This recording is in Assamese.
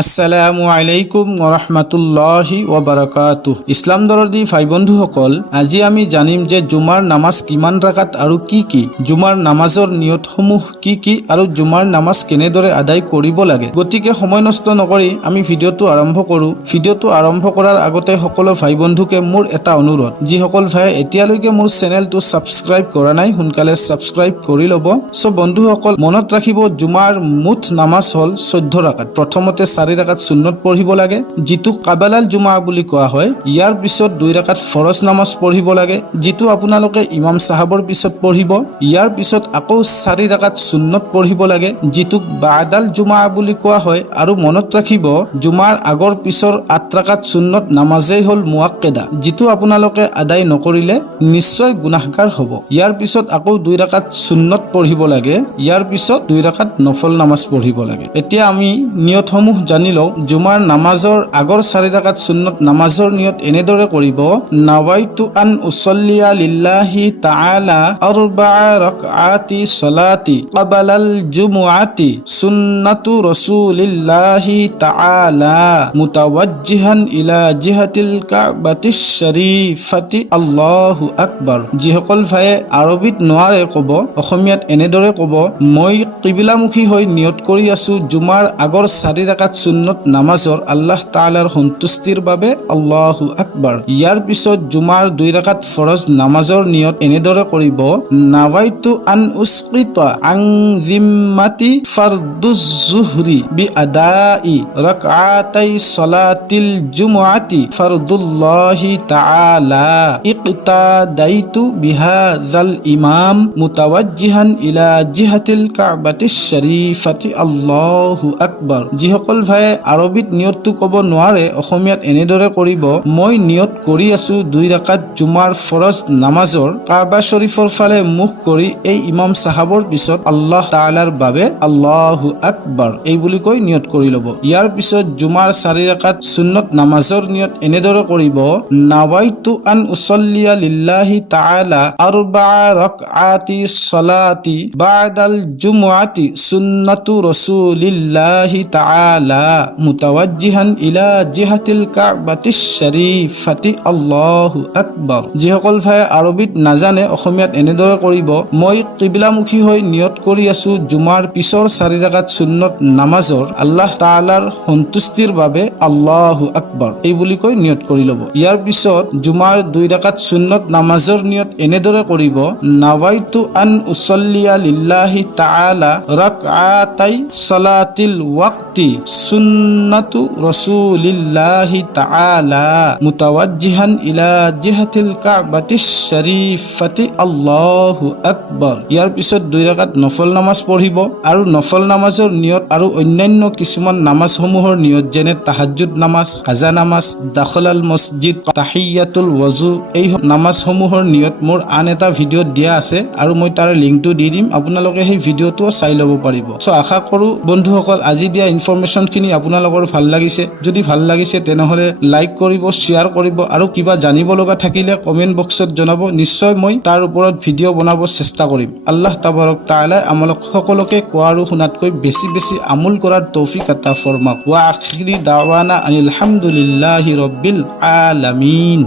আসসালামু আলাইকুম ওৰহমতুল্লাহি ওবাৰাকাতুহ। ইসলাম দৰদী ভাই বন্ধুসকল, আজি আমি জানিম যে জুমাৰ নামাজ কিমান ৰাকাত আৰু কি কি, জুমাৰ নামাজৰ নিয়তসমূহ কি কি আৰু জুমাৰ নামাজ কেনেদৰে আদায় কৰিব লাগে। গতিকে সময় নষ্ট নকৰি আমি ভিডিঅ'টো আৰম্ভ কৰোঁ। ভিডিঅ'টো আৰম্ভ কৰাৰ আগতে সকলো ভাই বন্ধুকে মোৰ এটা অনুৰোধ, যিসকল ভাই এতিয়ালৈকে মোৰ চেনেলটো ছাবস্ক্ৰাইব কৰা নাই সোনকালে ছাবস্ক্ৰাইব কৰি ল'ব। চ' বন্ধুসকল মনত ৰাখিব, জুমাৰ মুঠ নামাজ হ'ল 14 ৰাকাত। প্ৰথমতে 4 ৰাকাত সুন্নত পঢ়িব লাগে, যিটো কাবালাল জুমা বুলি কোৱা হয়। ইয়াৰ পিছত 2 ৰাকাত ফৰজ নামাজ পঢ়িব লাগে, যিটো আপোনালোকে ইমাম সাহাবৰ পিছত পঢ়িব। ইয়াৰ পিছত আকৌ 4 ৰাকাত সুন্নত পঢ়িব লাগে, যিটোক বাদাল জুমা বুলি কোৱা হয়। আৰু মনত ৰাখিব, জুমাৰ আগৰ পিছৰ 8 ৰাকাত সুন্নত নামাজেই হ'ল মুআক্কেদা, যিটো আপোনালোকে আদায় নকৰিলে নিশ্চয় গুনাহগাৰ হ'ব। ইয়াৰ পিছত আকৌ 2 ৰাকাত সুন্নত পঢ়িব লাগে, ইয়াৰ পিছত 2 ৰাকাত নফল নামাজ পঢ়িব লাগে। এতিয়া আমি নিয়তসমূহ জানি লওঁ। জুমাৰ নামাজৰ আগৰ 4 ৰাকাত সুন্নত নামাজৰ নিয়ত এনেদৰে কৰিব: নাৱাইতু আন উছল্লিয়া লিল্লাহি তাআলা আৰবা'a ৰাকআতি সলাতি ক্বাবালাল জুমুআতি সুন্নাতু ৰাসূলিল্লাহি তাআলা মুতাওয়াজ্জিহান ইলা জিহাতিল কাবাতিশ শৰীফাতি আল্লাহু আকবাৰ। যিসকল ভাইয়ে আৰবিত নোৱাৰে ক'ব, অসমীয়াত এনেদৰে ক'ব: মই কিবলামুখী হৈ নিয়ত কৰি আছো জুমাৰ আগৰ 4 ৰাকাত সুন্নত নামাজৰ আল্লাহ তাআলাৰ সন্তুষ্টিৰ বাবে আল্লাহু আকবাৰ। ইয়াৰ পিছত জুমাৰ 2 ৰাকাত ফৰজ নামাজৰ নিয়ত এনেদৰে কৰিব: নাৱাইতু আন উসকিতা আন জিম্মাতি ফাৰদুজ জুহৰি বি আদাই ৰাকআতাই সলাতিল জুমআতি ফাৰদুল্লাহি তাআলা ইকতাদাইতু বিহাযাল ইমাম মুতাওয়াজ্জিহান ইলা জিহাতিল কাবাতিশ শৰীফাতি আল্লাহু আকবাৰ। যিসকল ভাইয়ে আৰবিত নিয়তটো ক'ব নোৱাৰে, অসমীয়াত এনেদৰে কৰিব: মই নিয়ত কৰি আছো 2 ৰাকাত জুমাৰ ফৰজ নামাজৰ কাবা শৰীফৰ ফালে মুখ কৰি এই ইমাম সাহাবৰ পিছত আল্লাহ তাআলাৰ বাবে আল্লাহু আকবাৰ এই বুলি কৈ নিয়ত কৰি ল'ব। ইয়াৰ পিছত জুমাৰ 4 ৰাকাত সুন্নত নামাজৰ নিয়ত এনেদৰে কৰিব: নাৱাইতু আন উছল্লিয়া লিল্লাহি তাআলা আৰবা'a ৰাকআতি সলাতি বাদাল জুমআতি সুন্নাতু ৰাসূলিল্লাহি তাআলা মুতাওয়াজ্জিহান ইলা জিহাতিল কাবাতিশ শৰীফাতি আল্লাহু আকবাৰ। যিসকল ভাই আৰবিত নাজানে, অসমীয়াত এনেদৰে কৰিব: মই কিবলামুখী হৈ নিয়ত কৰি আছো জুমাৰ পিছৰ 4 ৰাকাত সুন্নত নামাজৰ আল্লাহ তাআলাৰ সন্তুষ্টিৰ বাবে আল্লাহু আকবাৰ এই বুলি কৈ নিয়ত কৰি ল'ব। ইয়াৰ পিছত জুমাৰ 2 ৰাকাত সুন্নত নামাজৰ নিয়ত এনেদৰে কৰিব: নাৱাইতু আন উছল্লিয়া লিল্লাহি তাআলা ৰাকআতাই সলাতিল ওয়াক্তি সুন্নাতু ৰাসূলিল্লাহি তাআলা মুতাওয়াজ্জিহান ইলা জিহাতিল কাবাতিশ শৰীফাতি আল্লাহু আকবাৰ। ইয়াৰ পিছত 2 ৰাকাত নফল নামাজ পঢ়িব। আৰু নফল নামাজৰ নিয়ত আৰু অন্যান্য কিছুমান নামাজসমূহৰ নিয়ত, যেনে তাহাজ্জুদ নামাজ, হাজা নামাজ, দাখলাল মছজিদ, তাহিয়াতুল ওযু, এই নামাজসমূহৰ নিয়ত মোৰ আন এটা ভিডিঅ'ত দিয়া আছে আৰু মই তাৰ লিংকটো দি দিম, আপোনালোকে সেই ভিডিঅ'টো চাই ল'ব পাৰিব। চ' আশা কৰোঁ বন্ধুসকল আজি দিয়া ইনফৰমেশ্যনখিনি আপোনালোকৰ ভাল লাগিছে। যদি ভাল লাগিছে তেনেহ'লে লাইক কৰিব, শ্বেয়াৰ কৰিব আৰু কিবা জানিব লগা থাকিলে কমেণ্ট বক্সত জনাব। নিশ্চয় মই তাৰ ওপৰত ভিডিঅ' বনাব চেষ্টা কৰিম। আল্লাহ তাবাৰক তাআলাই আমালোক সকলোকে কোৱা আৰু শুনাতকৈ বেছি বেছি আমল কৰাৰ তৌফিক আতা ফৰমাওক। ওয়া আখিৰি দাৱানা আনিল হামদুলিল্লাহি ৰাব্বিল আলামিন।